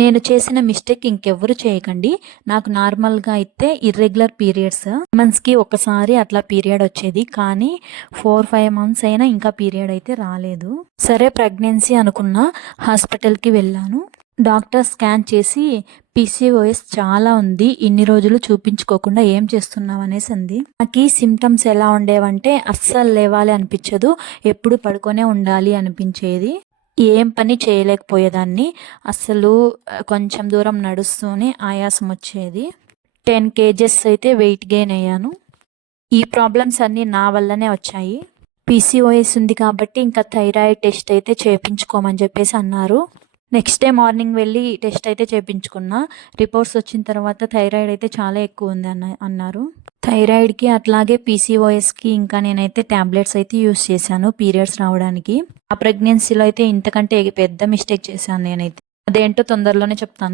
నేను చేసిన మిస్టేక్ ఇంకెవ్వరు చేయకండి. నాకు నార్మల్‌గా అయితే ఇర్రెగ్యులర్ పీరియడ్స్. మంత్స్‌కి ఒకసారి అట్లా పీరియడ్ వచ్చేది. కానీ 4, 5 మంత్స్ అయినా ఇంకా పీరియడ్ అయితే రాలేదు. సరే ప్రెగ్నెన్సీ అనుకున్నా. హాస్పిటల్‌కి వెళ్ళాను. డాక్టర్ స్కాన్ చేసి పీసీఓఎస్ చాలా ఉంది. ఇన్ని రోజులు చూపించుకోకుండా ఏం చేస్తున్నావు అనేసి అంది. నాకీ సింప్టమ్స్ ఎలా ఉండేవంటే అస్సలు లేవాలి అనిపించదు. ఎప్పుడు పడుకొనే ఉండాలి అనిపించేది. ఏం పని చేయలేకపోయేదాన్ని. అస్సలు కొంచెం దూరం నడుస్తూనే ఆయాసం వచ్చేది. 10 కేజెస్ అయితే వెయిట్ గెయిన్ అయ్యాను. ఈ ప్రాబ్లమ్స్ అన్నీ నా వల్లనే వచ్చాయి. పీసీఓఎస్ ఉంది కాబట్టి ఇంకా థైరాయిడ్ టెస్ట్ అయితే చేపించుకోమని చెప్పేసి అన్నారు. నెక్స్ట్ డే మార్నింగ్ వెళ్ళి టెస్ట్ అయితే చేపించుకున్నా. రిపోర్ట్స్ వచ్చిన తర్వాత థైరాయిడ్ అయితే చాలా ఎక్కువ ఉంది అన్నారు. థైరాయిడ్‌కి అట్లాగే పీసీఓఎస్‌కి ఇంకా నేనైతే టాబ్లెట్స్ అయితే యూజ్ చేశాను పీరియడ్స్ రావడానికి. ఆ ప్రెగ్నెన్సీలో అయితే ఇంతకంటే పెద్ద మిస్టేక్ చేశాను నేనైతే. అదేంటో తొందరలోనే చెప్తాను.